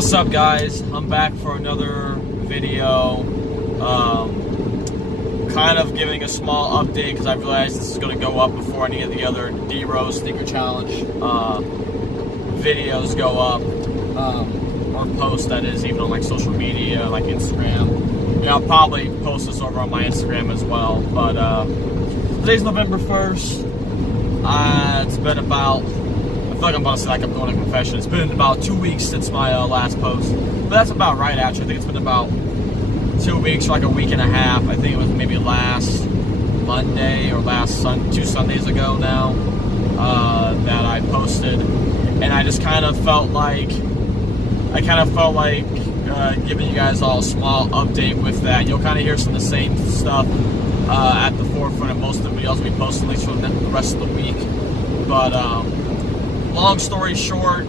What's up, guys? I'm back for another video, kind of giving a small update because I realized this is going to go up before any of the other D-Rose Sneaker Challenge videos go up, or posts, that is, even on like social media, like Instagram. I'll probably post this over on my Instagram as well, but today's November 1st. It's been about, I feel like I'm about to say like I'm going to confession. It's been about 2 weeks since my last post. But that's about right, actually. I think it's been about 2 weeks, or like a week and a half. I think it was maybe last Monday or two Sundays ago now that I posted. And I just kind of felt like, giving you guys all a small update with that. You'll kind of hear some of the same stuff at the forefront of most of the videos we post, at least for the rest of the week. But long story short,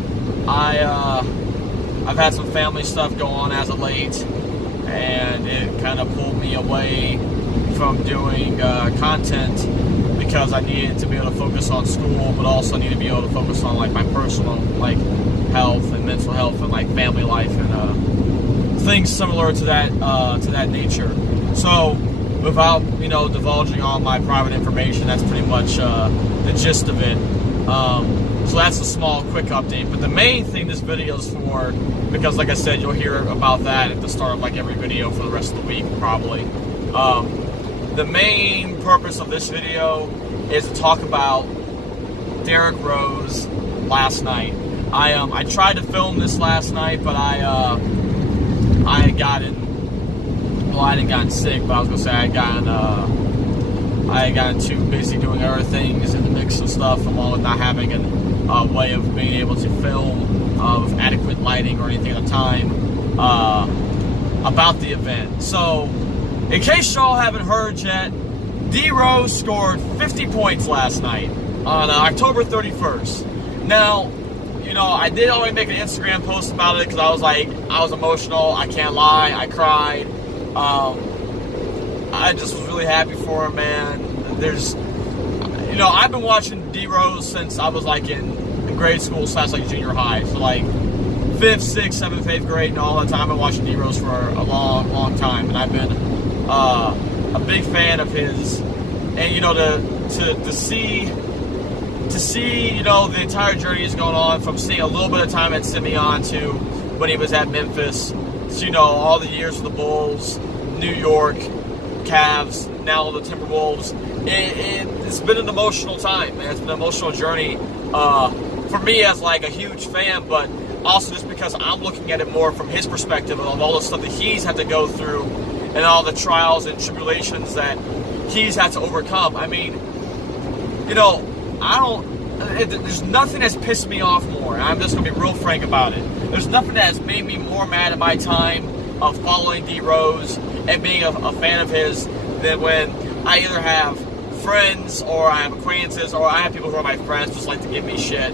I've had some family stuff go on as of late, and it kind of pulled me away from doing content because I needed to be able to focus on school, but also need to be able to focus on like my personal health and mental health and like family life and things similar to that nature. So without divulging all my private information, that's pretty much the gist of it. So that's a small, quick update. But the main thing this video is for, because like I said, you'll hear about that at the start of like every video for the rest of the week, probably. The main purpose of this video is to talk about Derrick Rose last night. I tried to film this last night, but I didn't gotten sick, but I was gonna say I had gotten too busy doing other things in the mix of stuff, along with not having a way of being able to film with adequate lighting or anything at the time about the event. So, in case y'all haven't heard yet, D-Rose scored 50 points last night on October 31st. Now, I did already make an Instagram post about it because I was emotional. I can't lie, I cried. I just was really happy for him, man. I've been watching D-Rose since I was like in grade school / like junior high. So like 5th, 6th, 7th, 8th grade and all that time. I've been watching D-Rose for a long, long time, and I've been a big fan of his. And to see the entire journey is going on, from seeing a little bit of time at Simeon to when he was at Memphis, to all the years for the Bulls, New York, Cavs, now the Timberwolves. It's been an emotional time, man. It's been an emotional journey for me as like a huge fan, but also just because I'm looking at it more from his perspective of all the stuff that he's had to go through and all the trials and tribulations that he's had to overcome. I mean, there's nothing that's pissed me off more. I'm just going to be real frank about it. There's nothing that has made me more mad at my time of following D-Rose and being a fan of his than when I either have friends or I have acquaintances or I have people who are my friends just like to give me shit,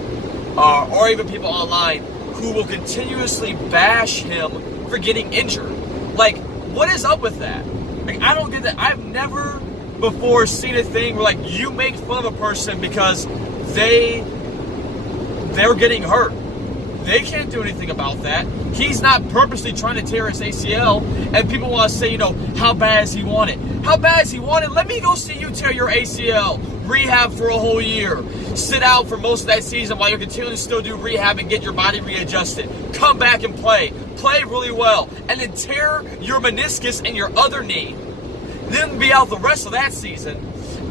or even people online who will continuously bash him for getting injured. Like, what is up with that? Like, I don't get that. I've never before seen a thing where like you make fun of a person because they're getting hurt. They can't do anything about that. He's not purposely trying to tear his ACL, and people want to say, how bad does he want it? How bad does he want it? Let me go see you tear your ACL. Rehab for a whole year. Sit out for most of that season while you're continuing to still do rehab and get your body readjusted. Come back and play. Play really well. And then tear your meniscus in your other knee. Then be out the rest of that season.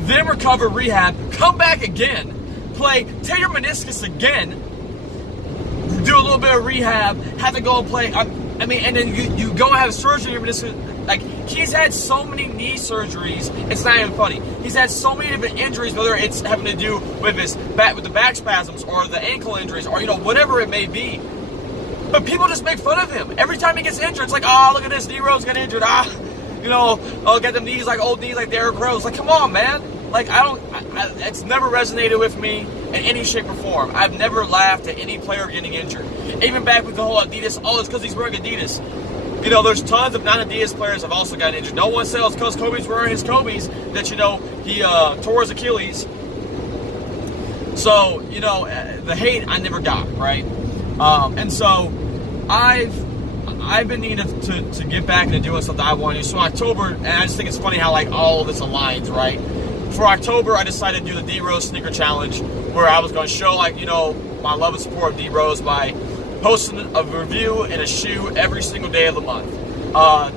Then recover, rehab. Come back again. Play. Tear your meniscus again. Do a little bit of rehab, have to go and play. And then you go and have surgery on your meniscus. Like, he's had so many knee surgeries, it's not even funny. He's had so many different injuries, whether it's having to do with the back spasms or the ankle injuries or whatever it may be. But people just make fun of him every time he gets injured. It's like, oh, look at this, D-Rose got injured. Got them knees like old knees like Derrick Rose. Like, come on, man. Like, it's never resonated with me in any shape or form. I've never laughed at any player getting injured. Even back with the whole Adidas, it's because he's wearing Adidas. There's tons of non-Adidas players have also gotten injured. No one says because Kobe's wearing his Kobe's that, he tore his Achilles. So, the hate I never got, right? And so I've been needing to get back into doing something I want to do. So October, and I just think it's funny how like all of this aligns, right? For October, I decided to do the D Rose Sneaker Challenge, where I was going to show like, you know, my love and support of D Rose by posting a review and a shoe every single day of the month,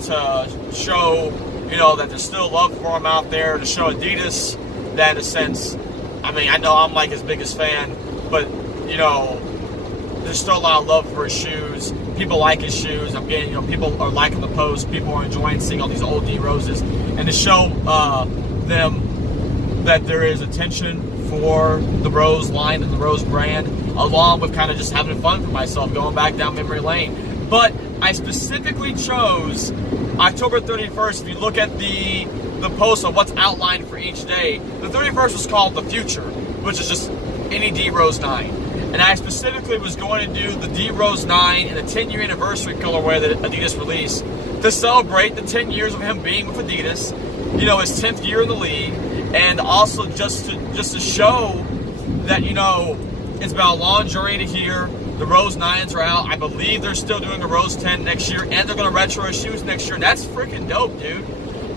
to show, you know, that there's still love for him out there, to show Adidas that in a sense, I mean, I know I'm like his biggest fan, but you know, there's still a lot of love for his shoes. People like his shoes. I'm getting, you know, people are liking the post. People are enjoying seeing all these old D Roses, and to show them that there is attention for the Rose line and the Rose brand, along with kind of just having fun for myself, going back down memory lane. But I specifically chose October 31st. If you look at the post of what's outlined for each day, the 31st was called The Future, which is just any D Rose 9. And I specifically was going to do the D Rose 9 in the 10-year anniversary colorway that Adidas released to celebrate the 10 years of him being with Adidas, you know, his 10th year in the league, and also just to show that, you know, it's been a long journey to here. The Rose 9s are out. I believe they're still doing a Rose 10 next year, and they're going to retro his shoes next year. And that's freaking dope, dude.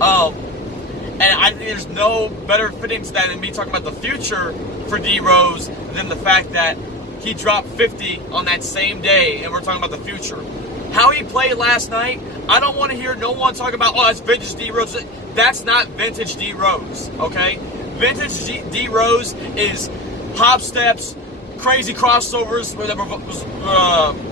And I think there's no better fitting to that than me talking about the future for D Rose than the fact that he dropped 50 on that same day, and we're talking about the future. How he played last night, I don't want to hear no one talk about, oh, it's vintage D Rose. That's not vintage D Rose, okay? Vintage D Rose is hop steps, crazy crossovers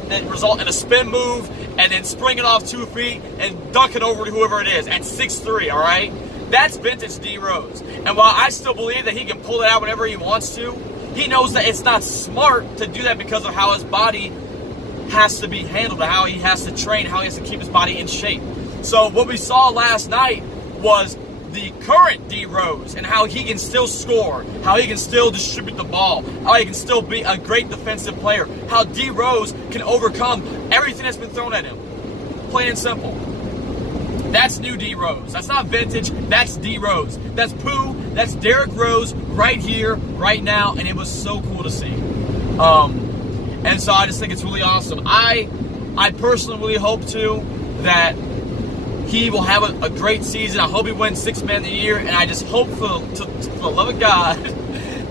that result in a spin move, and then springing off 2 feet and dunking over to whoever it is at 6'3", all right? That's vintage D Rose. And while I still believe that he can pull it out whenever he wants to, he knows that it's not smart to do that because of how his body has to be handled, how he has to train, how he has to keep his body in shape. So what we saw last night was the current D Rose and how he can still score, how he can still distribute the ball, how he can still be a great defensive player, how D Rose can overcome everything that's been thrown at him. Plain and simple. That's new D Rose. That's not vintage. That's D Rose. That's Pooh. That's Derrick Rose right here, right now, and it was so cool to see. And so I just think it's really awesome. I personally really hope too that he will have a great season. I hope he wins 6th Man of the Year, and I just hope for the love of God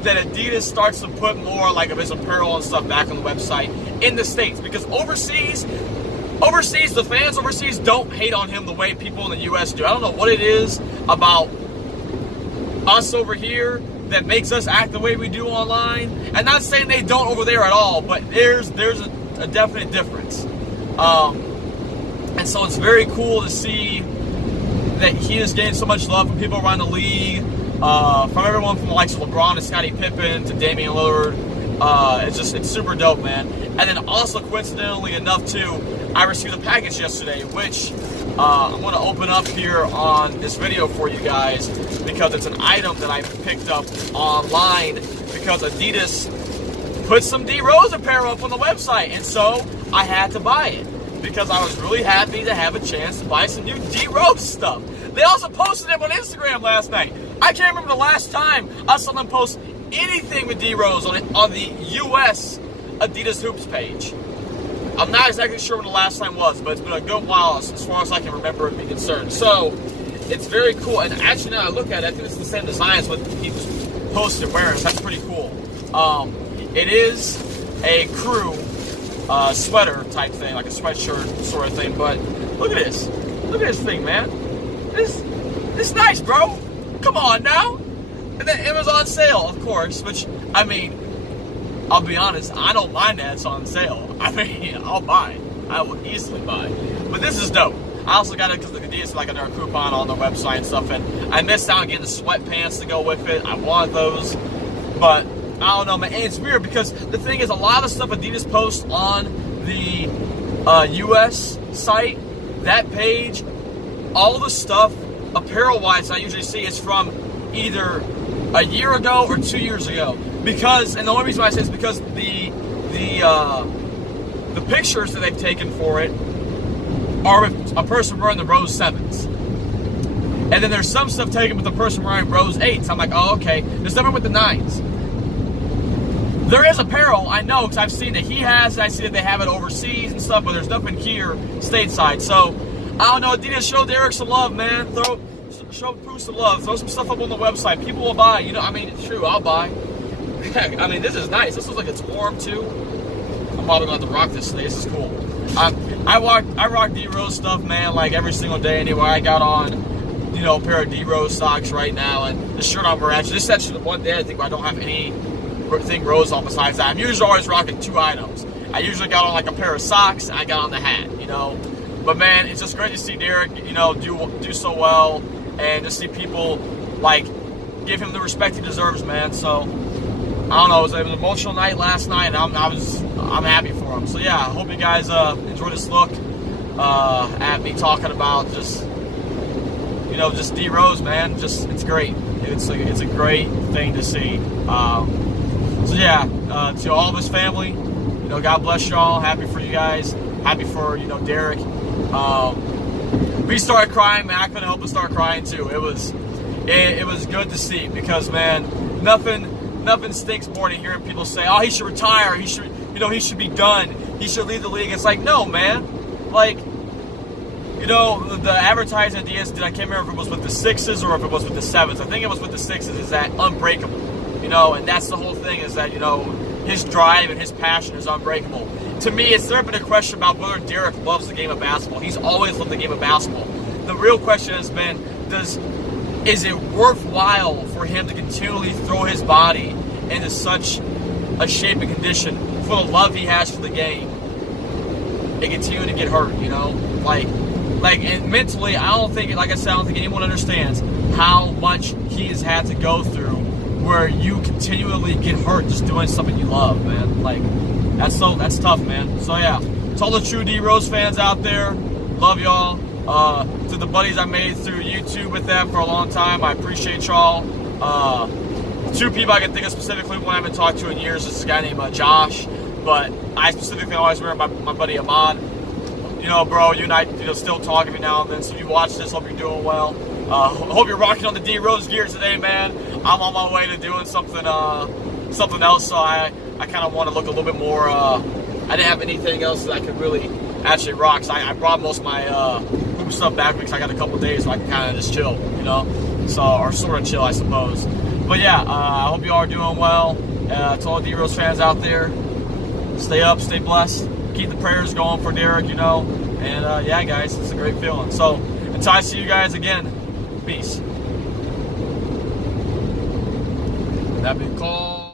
that Adidas starts to put more like of his apparel and stuff back on the website in the States, because overseas, the fans overseas don't hate on him the way people in the U.S. do. I don't know what it is about us over here that makes us act the way we do online. And not saying they don't over there at all, but there's a definite difference. And so it's very cool to see that he is getting so much love from people around the league, from everyone from the likes of LeBron and Scottie Pippen to Damian Lillard. It's super dope, man. And then also, coincidentally enough, too, I received a package yesterday, which I'm going to open up here on this video for you guys, because it's an item that I picked up online because Adidas put some D Rose apparel up on the website, and so I had to buy it because I was really happy to have a chance to buy some new D Rose stuff. They also posted it on Instagram last night. I can't remember the last time I saw them post anything with D Rose on the US Adidas Hoops page. I'm not exactly sure when the last time was, but it's been a good while as far as I can remember and be concerned. So it's very cool. And actually, now I look at it, I think it's the same design as what he was posted wearing. So that's pretty cool. It is a crew sweater type thing, like a sweatshirt sort of thing. But look at this. Look at this thing, man. It's nice, bro. Come on now. And then it was on sale, of course, which, I mean, I'll be honest, I don't mind that it's on sale. I mean, I'll buy it. I will easily buy it. But this is dope. I also got it because the Adidas like under a coupon on their website and stuff, and I missed out on getting the sweatpants to go with it. I wanted those, but I don't know, man. And it's weird because the thing is, a lot of stuff Adidas posts on the US site, that page, all the stuff apparel-wise I usually see is from either a year ago or 2 years ago. Because, and the only reason why I say it's because the pictures that they've taken for it are with a person wearing the Rose 7s. And then there's some stuff taken with the person wearing Rose 8s. I'm like, oh, okay. There's nothing with the 9s. There is apparel, I know, because I've seen that he has it. I see that they have it overseas and stuff, but there's nothing here stateside. So, I don't know, Adidas, show Derrick some love, man. Show Pooh some love. Throw some stuff up on the website. People will buy. You know, I mean, it's true, I'll buy. I mean, this is nice. This looks like it's warm, too. I'm probably going to have to rock this today. This is cool. I rock D-Rose stuff, man, like every single day anyway. I got on, you know, a pair of D-Rose socks right now, and the shirt I'm wearing. This is actually the one day I think I don't have anything Rose on besides that. I'm usually always rocking 2 items. I usually got on like a pair of socks, and I got on the hat, you know. But man, it's just great to see Derrick, you know, do so well, and to see people like give him the respect he deserves, man. So I don't know, it was an emotional night last night, and I'm happy for him. So yeah, I hope you guys enjoy this look at me talking about just, you know, just D Rose, man. Just it's great. It's a great thing to see. So yeah, to all of his family, you know, God bless y'all. Happy for you guys. Happy for, you know, Derrick. We started crying, man. I couldn't help but start crying too. It was good to see, because man, nothing stinks more than hearing people say, "Oh, he should retire. He should be done. He should leave the league." It's like, no, man. Like, you know, the advertising Diaz did, I can't remember if it was with the Sixers or if it was with the Sevens. I think it was with the Sixers. Is that unbreakable? You know, and that's the whole thing, is that, you know, his drive and his passion is unbreakable. To me, it's never been a question about whether Derrick loves the game of basketball. He's always loved the game of basketball. The real question has been, is it worthwhile for him to continually throw his body into such a shape and condition for the love he has for the game and continue to get hurt, you know? Like, and mentally, I don't think anyone understands how much he has had to go through where you continually get hurt just doing something you love, man. Like, that's tough, man. So yeah, to all the true D Rose fans out there, love y'all. To the buddies I made through YouTube with that for a long time, I appreciate y'all. 2 people I can think of specifically, one I haven't talked to in years, is this guy named Josh, but I specifically always remember my buddy Ahmad. You know, bro, you and I, you know, still talk every now and then, so you watch this, hope you're doing well. Hope you're rocking on the D Rose gear today, man. I'm on my way to doing something else, so I kind of want to look a little bit more, I didn't have anything else that I could really actually rock, so I brought most of my hoop stuff back because I got a couple days so I can kind of just chill, you know, so, or sort of chill, I suppose. But yeah, I hope you all are doing well. To all D Rose fans out there, stay up, stay blessed, keep the prayers going for Derrick, you know, and yeah, guys, it's a great feeling. So until I see you guys again, peace. That been called.